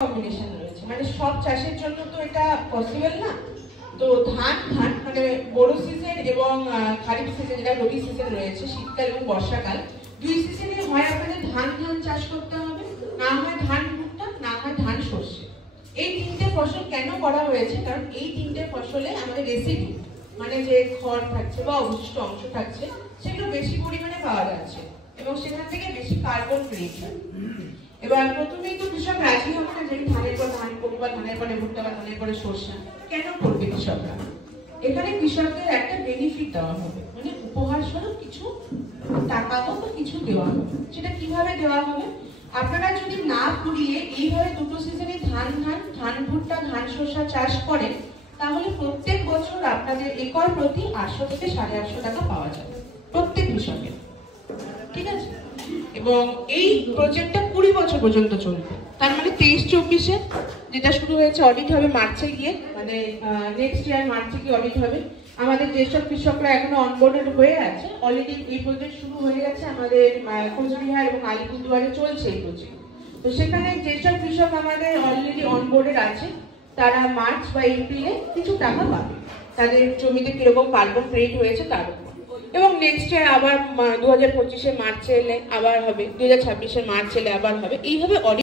Combination রয়েছে, মানে সব চাষের জন্য তো এটা পসিবল না। তো ধান মানে বড় সিজন এবং খারিফ সিজন, যেটা রবি সিজন রয়েছে, শীতকাল এবং বর্ষাকাল, দুই সিজনে হয় আপনাদের ধান চাষ করতে হবে, না হয় ধান ভুট্টা, না হয় ধান সর্ষে। এই তিনটে ফসল কেন করা হয়েছে? কারণ এই তিনটে ফসলে আমাদের রেসিডু, মানে যে খড় থাকছে বা অবশিষ্ট অংশ থাকছে, সেগুলো বেশি পরিমাণে পাওয়া যাচ্ছে এবং সেখান থেকে বেশি কার্বন ক্রিয়েট হয়। এবার প্রথমেই তো কৃষক রাজি হবে না যে ধানের পর ধান করবো বা ধানের পরে ভুট্টা বা ধানের পরে সরষে। কেন করবে কৃষকরা? এখানে কৃষকদের একটা বেনিফিট দেওয়া হবে, মানে উপহার স্বরূপ কিছু টাকা বা কিছু দেওয়া হবে। সেটা কিভাবে দেওয়া হবে? আপনারা যদি না পুড়িয়ে এইভাবে দুটো সিজনে ধান ভুট্টা, ধান সরষা চাষ করেন, তাহলে প্রত্যেক বছর আপনাদের একর প্রতি 800 থেকে 850 টাকা পাওয়া যাবে প্রত্যেক কৃষকের। ঠিক আছে? এবং এই প্রজেক্টটা 20 বছর পর্যন্ত চলবে। তার মানে 23-24-এ যেটা শুরু হয়েছে, অডিট হবে মার্চে গিয়ে, মানে নেক্সট ইয়ার মার্চে গিয়ে অডিট হবে। আমাদের যেসব কৃষকরা এখনো অনবোর্ডেড হয়ে আছে, অলরেডি এই প্রজেক্ট শুরু হয়ে গেছে আমাদের কোচবিহার এবং আলিপুরদুয়ারে চলছে এই প্রজেক্ট। তো সেখানে যেসব কৃষক আমাদের অলরেডি অনবোর্ডেড আছে, তারা মার্চ বা এপ্রিলে কিছু টাকা পাবে তাদের জমিতে কিরকম কার্বন ক্রেডিট হয়েছে তার উপর। এবং নেক্সট ইয়ার আবার 2025-এ মার্চ এলে আবার হবে, 2026-এ মার্চ এলে আবার হবে, এইভাবে